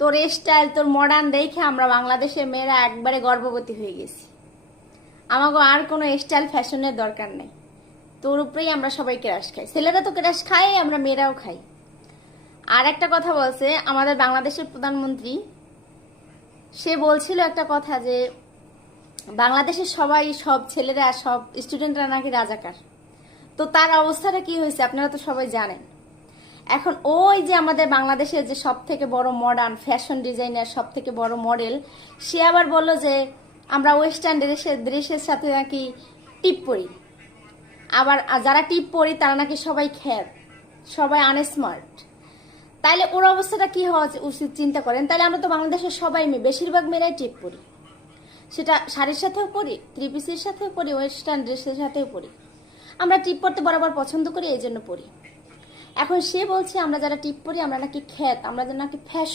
তোর স্টাইল, তোর মডার্ন দেখে আমরা বাংলাদেশের মেয়েরা একবারে গর্ভবতী হয়ে গেছি। আমাকে আর কোনো স্টাইল ফ্যাশনের দরকার নেই, তোর উপরেই আমরা সবাই ক্রাশ খাই। ছেলেরা তো ক্রাশ খাই, আমরা মেয়েরাও খাই। আর একটা কথা বলছে আমাদের বাংলাদেশের প্রধানমন্ত্রী, সে বলছিল একটা কথা যে বাংলাদেশের সবাই, সব ছেলেরা, সব স্টুডেন্টরা নাকি রাজাকার। তো তার অবস্থাটা কি হয়েছে আপনারা তো সবাই জানেন। এখন ওই যে আমাদের বাংলাদেশের যে সব থেকে বড় মডার্ন ফ্যাশন ডিজাইনার, সব থেকে বড় মডেল, সে আবার বলল যে আমরা ওয়েস্টার্ন ড্রেসের সাথে নাকি টিপ পরি। আবার যারা টিপ পরি তারা নাকি সবাই খ্যাত, সবাই আনস্মার্ট। তাইলে ওর অবস্থাটা কি হওয়া উচিত চিন্তা করেন। তাইলে আমরা তো বাংলাদেশের সবাই মেয়ে, বেশিরভাগ মেয়েরাই টিপ পরি, সেটা শাড়ির সাথেও পরি, থ্রি পিসের সাথেও পরি, ওয়েস্টার্ন ড্রেসের সাথেও পরি। আমরা টিপ পরতে বরাবর পছন্দ করি, এই জন্য পরি। এখন সে বলছে আমরা যারা টিপ পরি আমরা নাকি খ্যাত, আমরা নাকি ফ্যাশন।